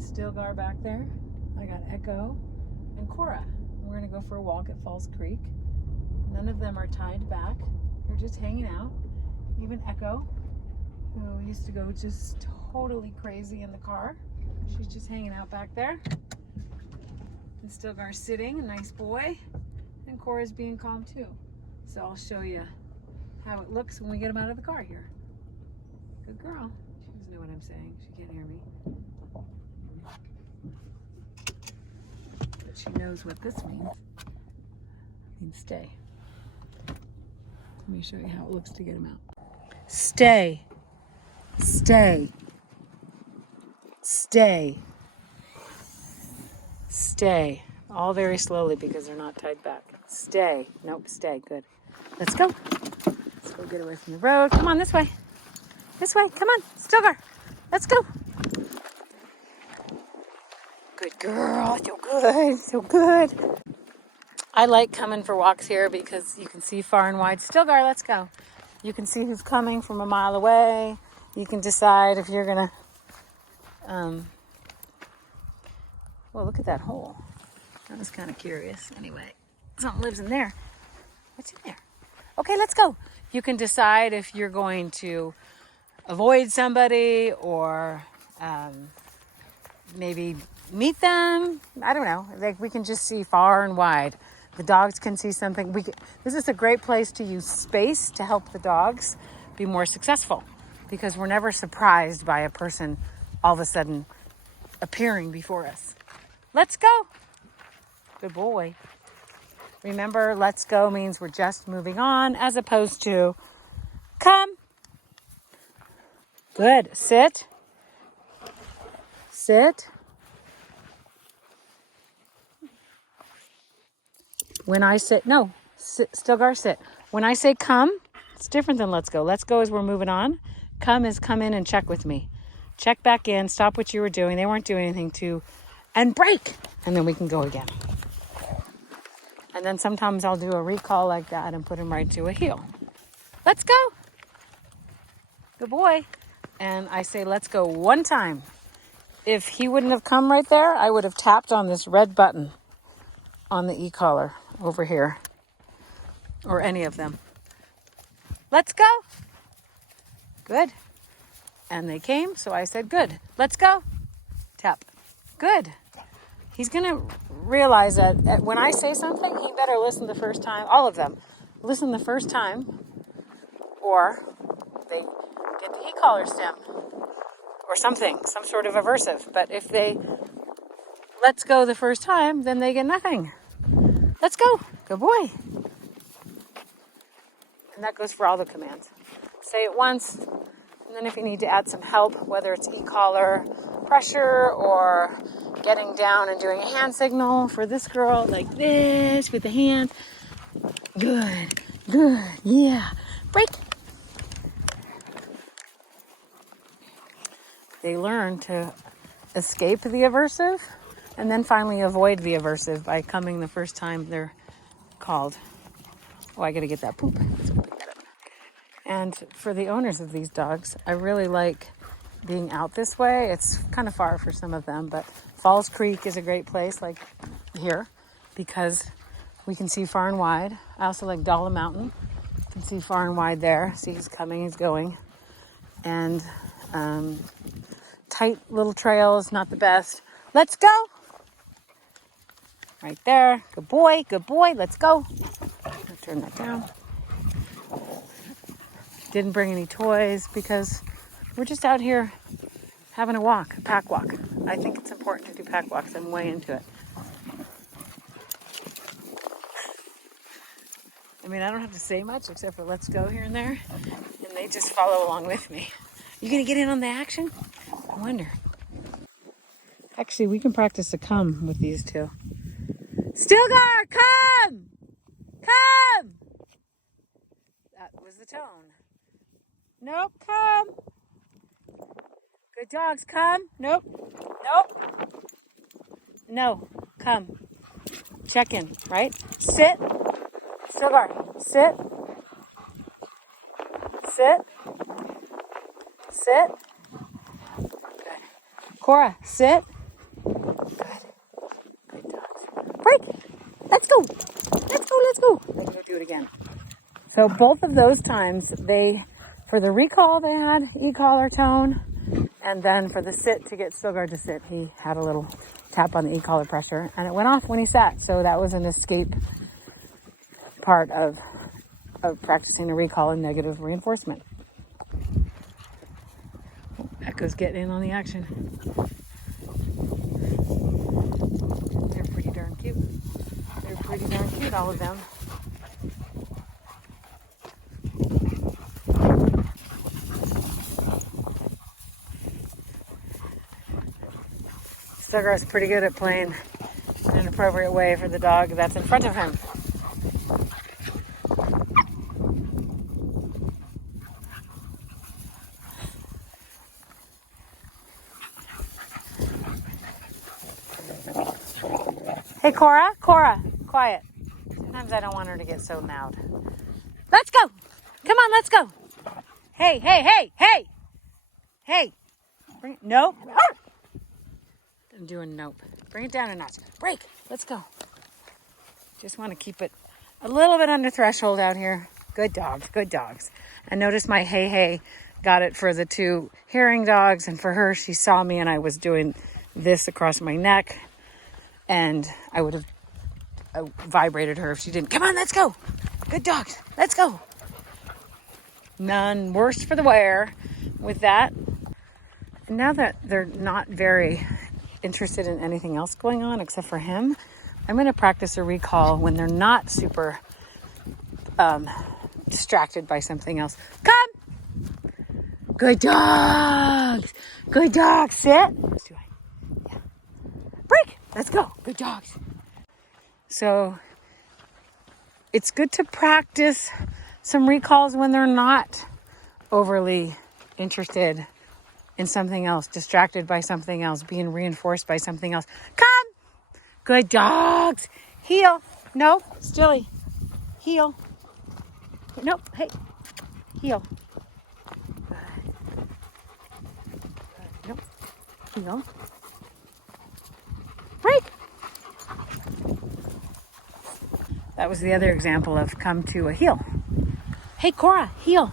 Stilgar back there. I got Echo and Cora. We're gonna go for a walk at Falls Creek. None of them are tied back. They're just hanging out. Even Echo, who used to go just totally crazy in the car. She's just hanging out back there. And Stilgar's sitting, a nice boy. And Cora's being calm too. So I'll show you how it looks when we get them out of the car here. Good girl. She doesn't know what I'm saying. She can't hear me. But she knows what this means. It means stay. Let me show you how it looks to get them out. Stay. Stay. Stay. Stay. All very slowly because they're not tied back. Stay. Nope, stay. Good. Let's go. Let's go get away from the road. Come on, this way. This way. Come on. Stilgar. Let's go. Good girl. So good. So good. I like coming for walks here because you can see far and wide. Stilgar, let's go. You can see who's coming from a mile away. You can decide if you're going to... Well, look at that hole. I was kind of curious. Anyway, something lives in there. What's in there? Okay, let's go. You can decide if you're going to avoid somebody or maybe meet them. I don't know. Like, we can just see far and wide. The dogs can see something. This is a great place to use space to help the dogs be more successful because we're never surprised by a person all of a sudden appearing before us. Let's go. Good boy. Remember, let's go means we're just moving on as opposed to come. Good. Sit. Sit. When I say, no, sit, Stilgar, sit. When I say come, it's different than let's go. Let's go is we're moving on. Come is come in and check with me. Check back in, stop what you were doing. They weren't doing anything to, and break. And then we can go again. And then sometimes I'll do a recall like that and put him right to a heel. Let's go. Good boy. And I say, let's go one time. If he wouldn't have come right there, I would have tapped on this red button on the e-collar over here. Or any of them. Let's go. Good. And they came, so I said, good. Let's go. Tap. Good. He's going to realize that when I say something, he better listen the first time. All of them. Listen the first time. Or they get the e-collar stem. Or something. Some sort of aversive. But if they let's go the first time, then they get nothing. Let's go. Good boy. And that goes for all the commands. Say it once. And then if you need to add some help, whether it's e-collar pressure or getting down and doing a hand signal for this girl, like this with the hand. Good, good, yeah. Break. They learn to escape the aversive and then finally avoid the aversive by coming the first time they're called. Oh, I gotta get that poop. Let's go pick that up. And for the owners of these dogs, I really like being out this way. It's kind of far for some of them, but Falls Creek is a great place, like here, because we can see far and wide. I also like Dollar Mountain. You can see far and wide there. See he's coming, he's going. And tight little trails, not the best. Let's go. Right there. Good boy, good boy. Let's go. I'll turn that down. Didn't bring any toys because we're just out here having a walk, a pack walk. I think it's important to do pack walks. I'm way into it. I mean, I don't have to say much except for let's go here and there. And they just follow along with me. You going to get in on the action? I wonder. Actually, we can practice a come with these two. Stilgar, come! Come! That was the tone. Nope, come. Good dogs, come. Nope. Nope. No, come. Check in, right? Sit. Stilgar, sit. Sit. Sit. Good. Cora, sit. it again. So both of those times, for the recall, they had e-collar tone. And then for the sit, to get Stilgar to sit, he had a little tap on the e-collar pressure. And it went off when he sat. So that was an escape part of practicing a recall and negative reinforcement. Echo's getting in on the action. They're pretty darn cute. They're pretty darn cute, all of them. Stilgar's pretty good at playing in an appropriate way for the dog that's in front of him. Hey, Cora, quiet. Sometimes I don't want her to get so loud. Let's go. Come on, let's go. Hey. Bring it. Nope. I'm doing nope. Bring it down a notch. Break. Let's go. Just want to keep it a little bit under threshold out here. Good dogs. And notice my hey got it for the two hearing dogs. And for her, she saw me and I was doing this across my neck. And I would have vibrated her if she didn't. Come on, let's go. Good dogs. Let's go. None worse for the wear with that. And now that they're not very interested in anything else going on except for him, I'm going to practice a recall when they're not super distracted by something else. Come. Good dogs. Sit. Yeah. Break. Let's go. Good dogs. So it's good to practice some recalls when they're not overly interested in something else, distracted by something else, being reinforced by something else. Come. Good dogs. Heel. Nope. Stilly. Heel. Nope. Hey. Heel. Good. Nope. Heel. Break. That was the other example of come to a heel. Hey, Cora, heel.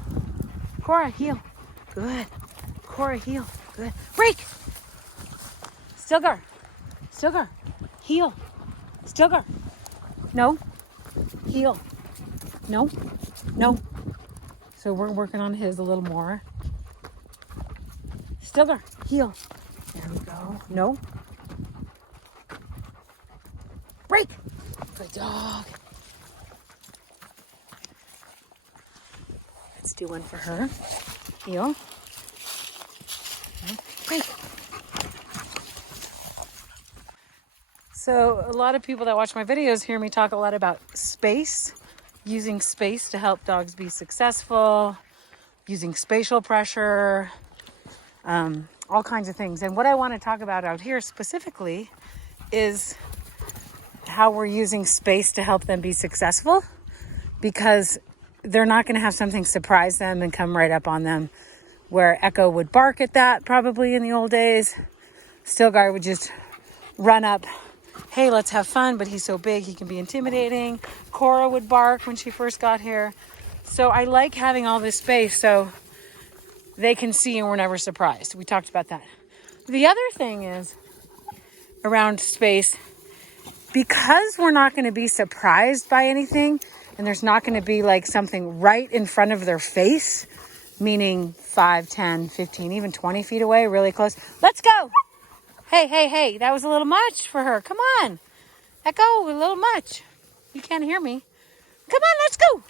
Cora, heel. Good. Cora, heel. Good. Break. Stilgar. Heel. Stilgar. No. Heel. No. So we're working on his a little more. Stilgar. Heel. There we go. No. Break. Good dog. Let's do one for her. Heel. Break. So a lot of people that watch my videos hear me talk a lot about space, using space to help dogs be successful, using spatial pressure, all kinds of things. And what I want to talk about out here specifically is how we're using space to help them be successful, because they're not going to have something surprise them and come right up on them, where Echo would bark at that probably in the old days. Stilgar would just run up, hey, let's have fun, but he's so big he can be intimidating. Cora would bark when she first got here. So I like having all this space so they can see and we're never surprised. We talked about that. The other thing is around space, because we're not going to be surprised by anything, and there's not going to be like something right in front of their face, meaning 5, 10, 15, even 20 feet away, really close. Let's go. Hey, that was a little much for her. Come on. Echo, a little much. You can't hear me. Come on, let's go.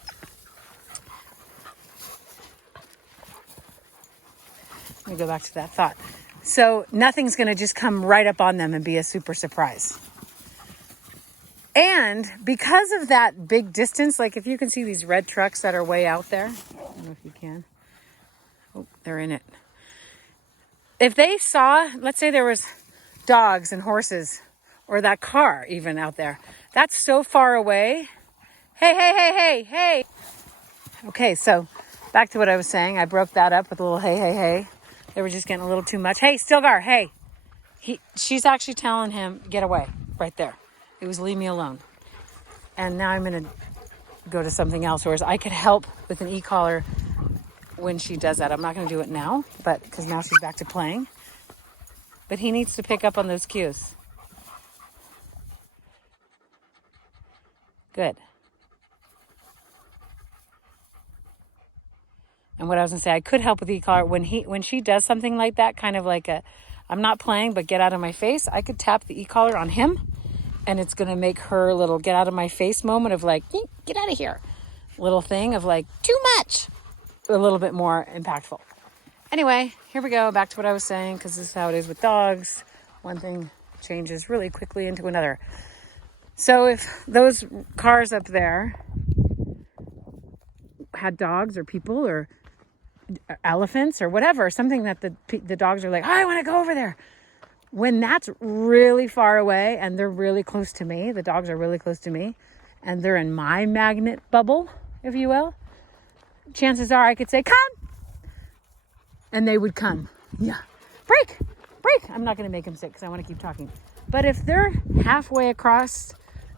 Let me go back to that thought. So nothing's going to just come right up on them and be a super surprise. And because of that big distance, like if you can see these red trucks that are way out there, I don't know if you can. Oh, they're in it. If they saw, let's say there was dogs and horses or that car even out there, that's so far away. Hey. Okay, so back to what I was saying. I broke that up with a little hey. They were just getting a little too much. Hey, Stilgar, hey. She's actually telling him, get away, right there. It was leave me alone. And now I'm going to go to something else. Whereas I could help with an e-collar when she does that. I'm not going to do it now, but because now she's back to playing. But he needs to pick up on those cues. Good. And what I was going to say, I could help with e-collar when she does something like that, kind of like a, I'm not playing, but get out of my face. I could tap the e-collar on him, and it's going to make her little get out of my face moment of like, get out of here. Little thing of like, too much. A little bit more impactful. Anyway, here we go. Back to what I was saying, because this is how it is with dogs. One thing changes really quickly into another. So if those cars up there had dogs or people or elephants or whatever, something that the dogs are like, oh, I want to go over there. When that's really far away and they're really close to me, the dogs are really close to me, and they're in my magnet bubble, if you will, chances are I could say, come, and they would come. Yeah, break. I'm not going to make them sit because I want to keep talking. But if they're halfway across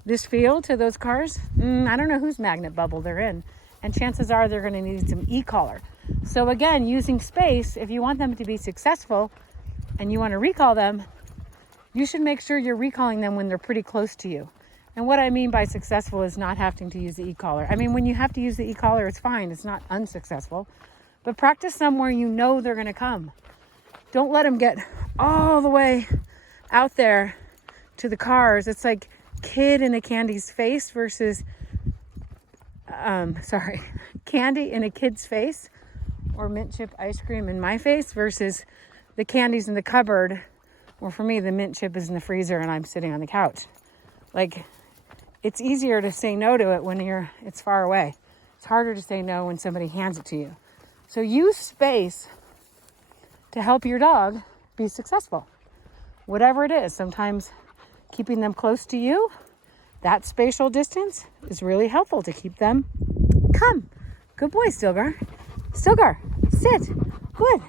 this field to those cars, I don't know whose magnet bubble they're in, and chances are they're going to need some e-collar. So again, using space, if you want them to be successful and you want to recall them, you should make sure you're recalling them when they're pretty close to you. And what I mean by successful is not having to use the e-collar. I mean, when you have to use the e-collar, it's fine. It's not unsuccessful. But practice somewhere you know they're going to come. Don't let them get all the way out there to the cars. It's like kid in a candy's face versus, candy in a kid's face, or mint chip ice cream in my face versus the candies in the cupboard. Or for me, the mint chip is in the freezer and I'm sitting on the couch. Like, it's easier to say no to it when it's far away. It's harder to say no when somebody hands it to you. So use space to help your dog be successful. Whatever it is, sometimes keeping them close to you, that spatial distance is really helpful to keep them. Come. Good boy, Stilgar. Stilgar, sit. Good.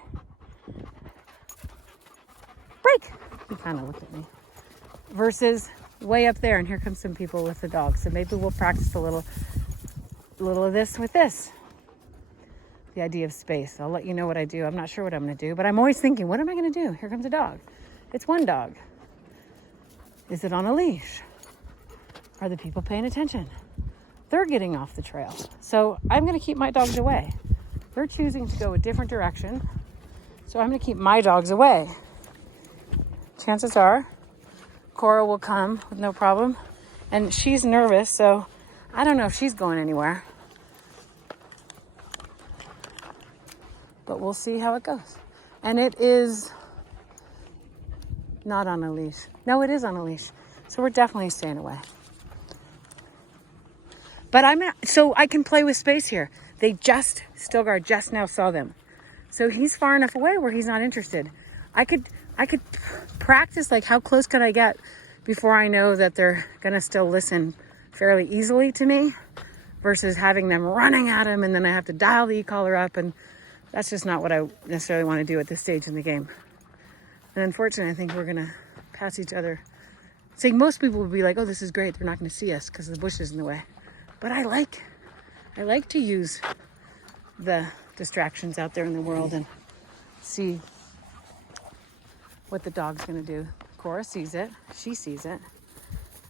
Break. He kind of looked at me. Versus way up there, and here comes some people with the dog. So maybe we'll practice a little of this with this. The idea of space. I'll let you know what I do. I'm not sure what I'm going to do, but I'm always thinking, what am I going to do? Here comes a dog. It's one dog. Is it on a leash? Are the people paying attention? They're getting off the trail. So I'm going to keep my dogs away. They're choosing to go a different direction. So I'm going to keep my dogs away. Chances are Cora will come with no problem. And she's nervous, so I don't know if she's going anywhere. But we'll see how it goes. And it is not on a leash. No, it is on a leash. So we're definitely staying away. But so I can play with space here. Stilgar just now saw them. So he's far enough away where he's not interested. I could practice, like, how close can I get before I know that they're going to still listen fairly easily to me versus having them running at him and then I have to dial the e-collar up, and that's just not what I necessarily want to do at this stage in the game. And unfortunately, I think we're going to pass each other. See, most people would be like, oh, this is great. They're not going to see us because the bush is in the way. But I like to use the distractions out there in the world and see what the dog's going to do. Cora sees it. She sees it.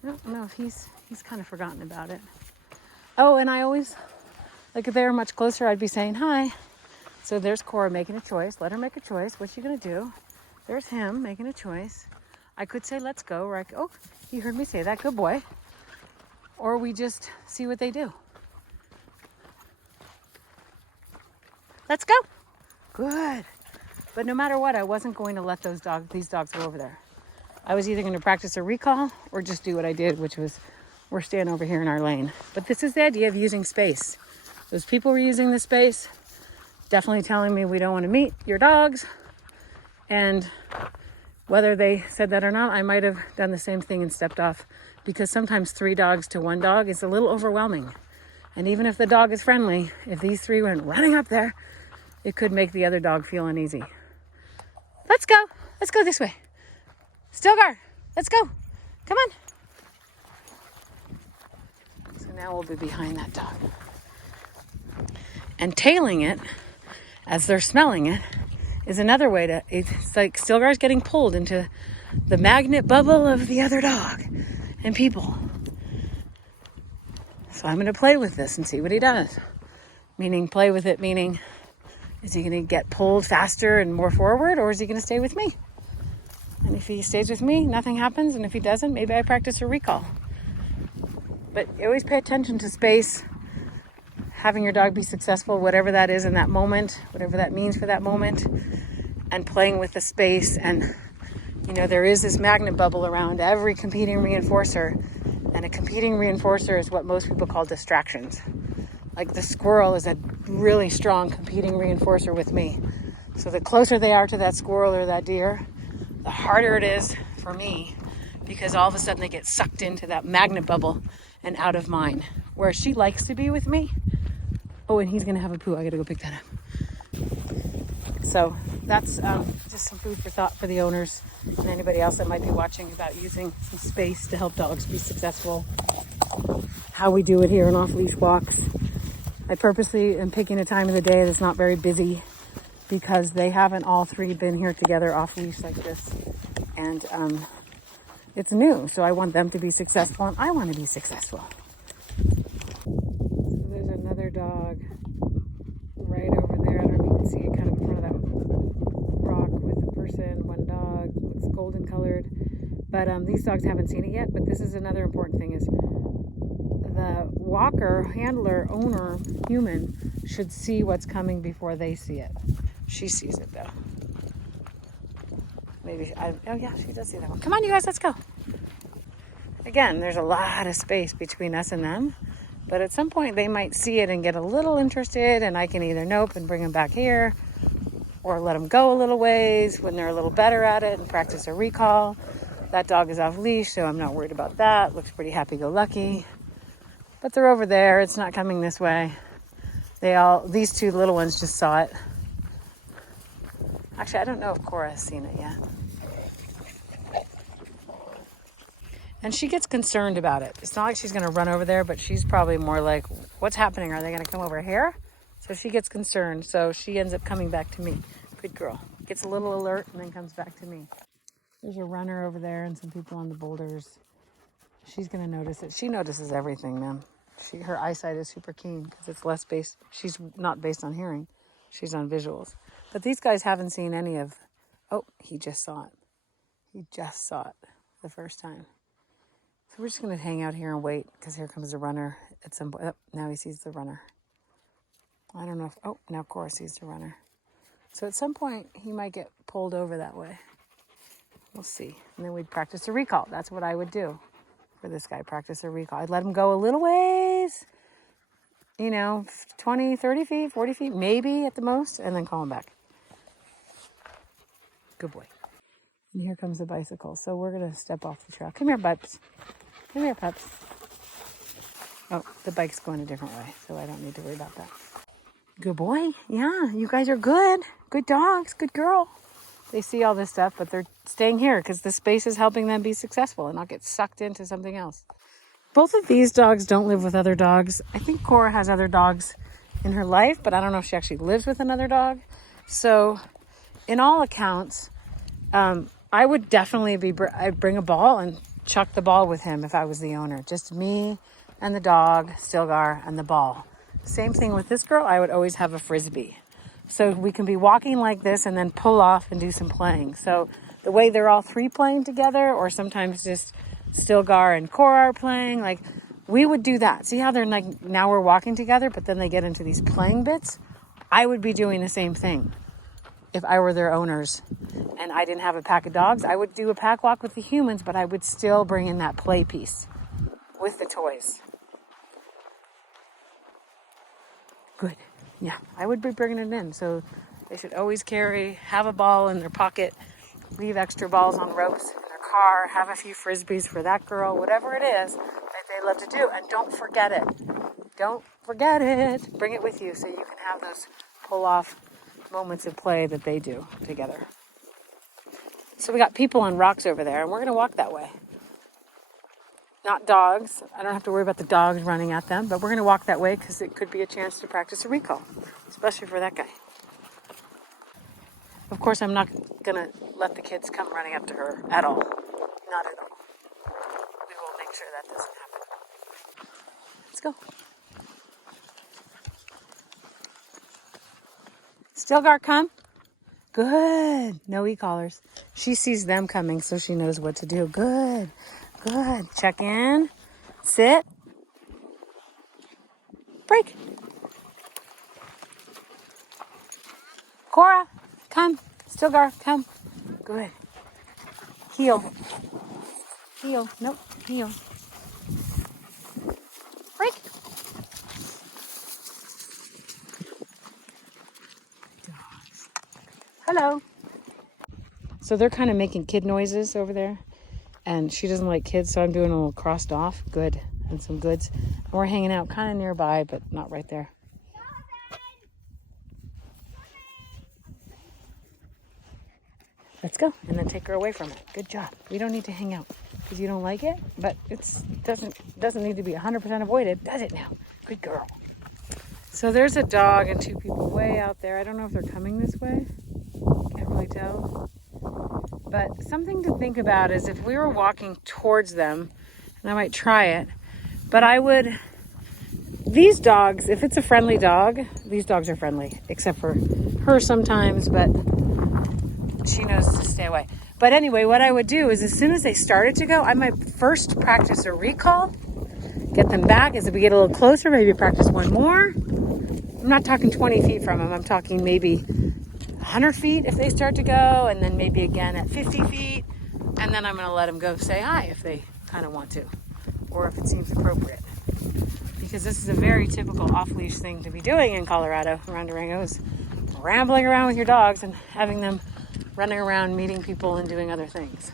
I don't know if he's kind of forgotten about it. Oh, and I always, like, if they were much closer, I'd be saying hi. So there's Cora making a choice. Let her make a choice. What's she going to do? There's him making a choice. I could say, let's go. Or oh, he heard me say that. Good boy. Or we just see what they do. Let's go. Good. But no matter what, I wasn't going to let these dogs go over there. I was either going to practice a recall or just do what I did, which was we're staying over here in our lane. But this is the idea of using space. Those people were using the space, definitely telling me we don't want to meet your dogs. And whether they said that or not, I might have done the same thing and stepped off, because sometimes 3 dogs to 1 dog is a little overwhelming. And even if the dog is friendly, if these 3 went running up there, it could make the other dog feel uneasy. Let's go. Let's go this way. Stilgar, let's go. Come on. So now we'll be behind that dog. And tailing it as they're smelling it is another way to, it's like Stilgar's getting pulled into the magnet bubble of the other dog and people. So I'm going to play with this and see what he does. Meaning play with it, meaning is he going to get pulled faster and more forward, or is he going to stay with me? And if he stays with me, nothing happens. And if he doesn't, maybe I practice a recall. But you always pay attention to space, having your dog be successful, whatever that is in that moment, whatever that means for that moment, and playing with the space. And, you know, there is this magnet bubble around every competing reinforcer. And a competing reinforcer is what most people call distractions. Like the squirrel is a really strong competing reinforcer with me. So the closer they are to that squirrel or that deer, the harder it is for me, because all of a sudden they get sucked into that magnet bubble and out of mine, where she likes to be with me. Oh, and he's gonna have a poo. I gotta go pick that up. So that's just some food for thought for the owners and anybody else that might be watching about using some space to help dogs be successful. How we do it here in off-leash walks. I purposely am picking a time of the day that's not very busy because they haven't all three been here together off-leash like this. And it's new, so I want them to be successful and I want to be successful. So there's another dog right over there. I don't know if you can see it, kind of in front of that rock with a person, one dog, looks golden colored. But these dogs haven't seen it yet, but this is another important thing is the walker, handler, owner, human should see what's coming before they see it. She sees it though. Maybe, oh yeah, she does see that one. Come on, you guys, let's go. Again, there's a lot of space between us and them, but at some point they might see it and get a little interested, and I can either nope and bring them back here, or let them go a little ways when they're a little better at it and practice a recall. That dog is off leash, so I'm not worried about that. Looks pretty happy-go-lucky. But they're over there. It's not coming this way. These two little ones just saw it. Actually, I don't know if Cora has seen it yet. And she gets concerned about it. It's not like she's going to run over there, but she's probably more like, what's happening? Are they going to come over here? So she gets concerned. So she ends up coming back to me. Good girl. Gets a little alert and then comes back to me. There's a runner over there and some people on the boulders. She's going to notice it. She notices everything, man. Her eyesight is super keen because it's less based. She's not based on hearing. She's on visuals. But these guys haven't seen any of... Oh, he just saw it. He just saw it the first time. So we're just going to hang out here and wait because here comes the runner at some point. Oh, now he sees the runner. I don't know if... Oh, now Cora sees the runner. So at some point, he might get pulled over that way. We'll see. And then we'd practice a recall. That's what I would do for this guy. Practice a recall. I'd let him go a little ways. 20, 30 feet, 40 feet, maybe at the most, and then call him back. Good boy. And here comes the bicycle. So we're going to step off the trail. Come here, pups. Come here, pups. Oh, the bike's going a different way, so I don't need to worry about that. Good boy. Yeah, you guys are good. Good dogs. Good girl. They see all this stuff, but they're staying here because the space is helping them be successful and not get sucked into something else. Both of these dogs don't live with other dogs. I think Cora has other dogs in her life, but I don't know if she actually lives with another dog. So in all accounts, I would definitely I'd bring a ball and chuck the ball with him if I was the owner. Just me and the dog, Stilgar, and the ball. Same thing with this girl. I would always have a Frisbee. So we can be walking like this and then pull off and do some playing. So the way they're all three playing together, or sometimes just Stilgar and Cora are playing, like we would do that. See how they're like, now we're walking together, but then they get into these playing bits? I would be doing the same thing if I were their owners and I didn't have a pack of dogs. I would do a pack walk with the humans, but I would still bring in that play piece with the toys. Good. Yeah, I would be bringing it in. So they should always have a ball in their pocket, leave extra balls on ropes in their car, have a few Frisbees for that girl, whatever it is that they love to do. And don't forget it. Don't forget it. Bring it with you so you can have those pull-off moments of play that they do together. So we got people on rocks over there, and we're going to walk that way. not dogs. I don't have to worry about the dogs running at them, but we're going to walk that way because it could be a chance to practice a recall, especially for that guy. Of course, I'm not going to let the kids come running up to her at all. Not at all. We will make sure that doesn't happen. Let's go. Stilgar, come. Good. No e-collars. She sees them coming, so she knows what to do. Good. Good. Check in. Sit. Break. Cora, come. Stilgar, come. Good. Heel. Heel. Nope. Heel. Break. Dogs. Hello. So they're kind of making kid noises over there. And she doesn't like kids, so I'm doing a little crossed off. Good. And some goods. And we're hanging out kind of nearby, but not right there. Let's go. And then take her away from it. Good job. We don't need to hang out because you don't like it, but it doesn't need to be 100% avoided, does it now? Good girl. So there's a dog and two people way out there. I don't know if they're coming this way. Can't really tell. But something to think about is if we were walking towards them, and I might try it, but these dogs, if it's a friendly dog, these dogs are friendly, except for her sometimes, but she knows to stay away. But anyway, what I would do is as soon as they started to go, I might first practice a recall, get them back. As we get a little closer, maybe practice one more. I'm not talking 20 feet from them. I'm talking maybe 100 feet if they start to go, and then maybe again at 50 feet. And then I'm going to let them go say hi if they kind of want to, or if it seems appropriate. Because this is a very typical off-leash thing to be doing in Colorado around Durango, is rambling around with your dogs and having them running around, meeting people and doing other things.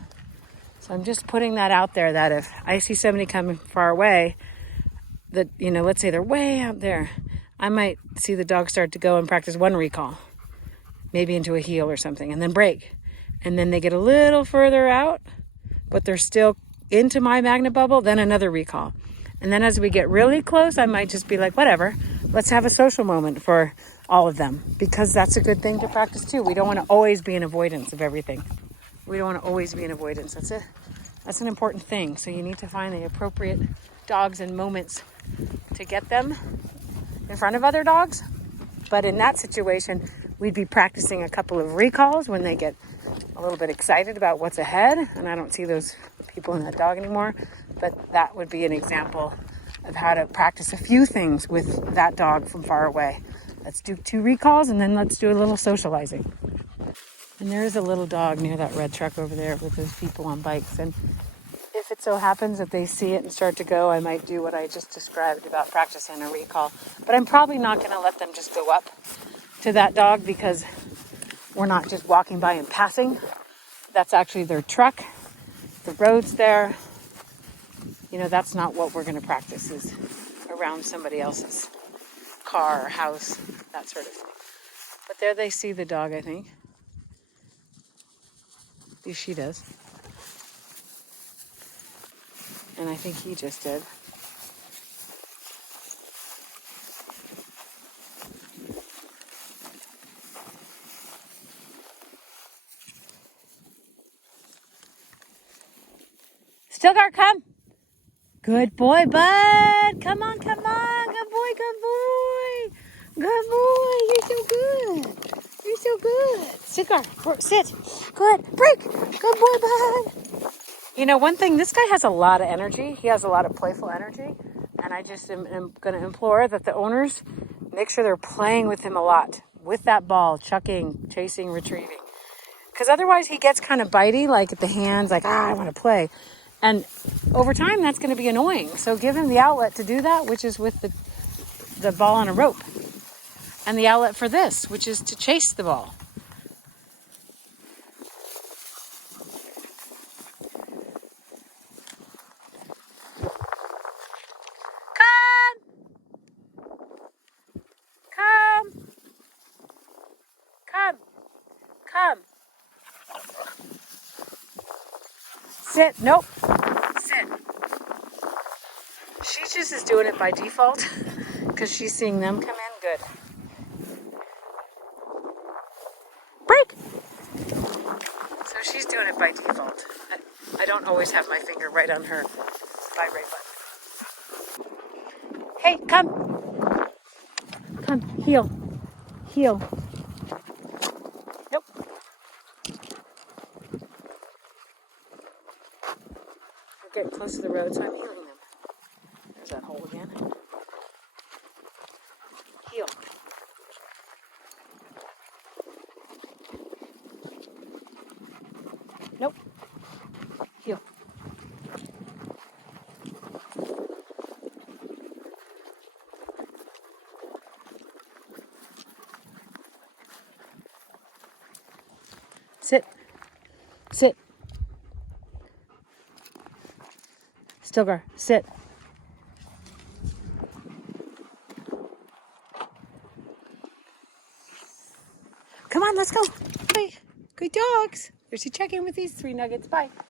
So I'm just putting that out there that if I see somebody coming far away, that, let's say they're way out there, I might see the dog start to go and practice one recall, maybe into a heel or something, and then break. And then they get a little further out, but they're still into my magnet bubble, then another recall. And then as we get really close, I might just be like, whatever, let's have a social moment for all of them, because that's a good thing to practice too. We don't want to always be in avoidance of everything. We don't want to always be in avoidance. That's an important thing. So you need to find the appropriate dogs and moments to get them in front of other dogs. But in that situation, we'd be practicing a couple of recalls when they get a little bit excited about what's ahead. And I don't see those people in that dog anymore. But that would be an example of how to practice a few things with that dog from far away. Let's do 2 recalls, and then let's do a little socializing. And there is a little dog near that red truck over there with those people on bikes. And if it so happens that they see it and start to go, I might do what I just described about practicing a recall. But I'm probably not going to let them just go up to that dog, because we're not just walking by and passing. That's actually their truck. The road's there. That's not what we're going to practice, is around somebody else's car or house, that sort of thing. But there they see the dog, I think. At least she does. And I think he just did. Stilgar, come. Good boy, bud. Come on. Good boy. Good boy. You're so good. You're so good. Stilgar, sit. Good. Break. Good boy, bud. One thing, this guy has a lot of energy. He has a lot of playful energy. And I just am going to implore that the owners make sure they're playing with him a lot. With that ball, chucking, chasing, retrieving. Because otherwise he gets kind of bitey, like at the hands, like, I want to play. And over time, that's going to be annoying. So give him the outlet to do that, which is with the ball on a rope. And the outlet for this, which is to chase the ball. Come. Sit. Nope. Sit. She just is doing it by default because she's seeing them come in. Good. Break! So she's doing it by default. I don't always have my finger right on her vibrate button. Hey, come. Come, heel. Heel. Nope. We're getting close to the road, so I'm healing them. There's that hole again. Heel. Nope. Heel. Sit. Sit. Stilgar. Sit. Come on, let's go. Bye. Good dogs. There's your check-in with these 3 nuggets. Bye.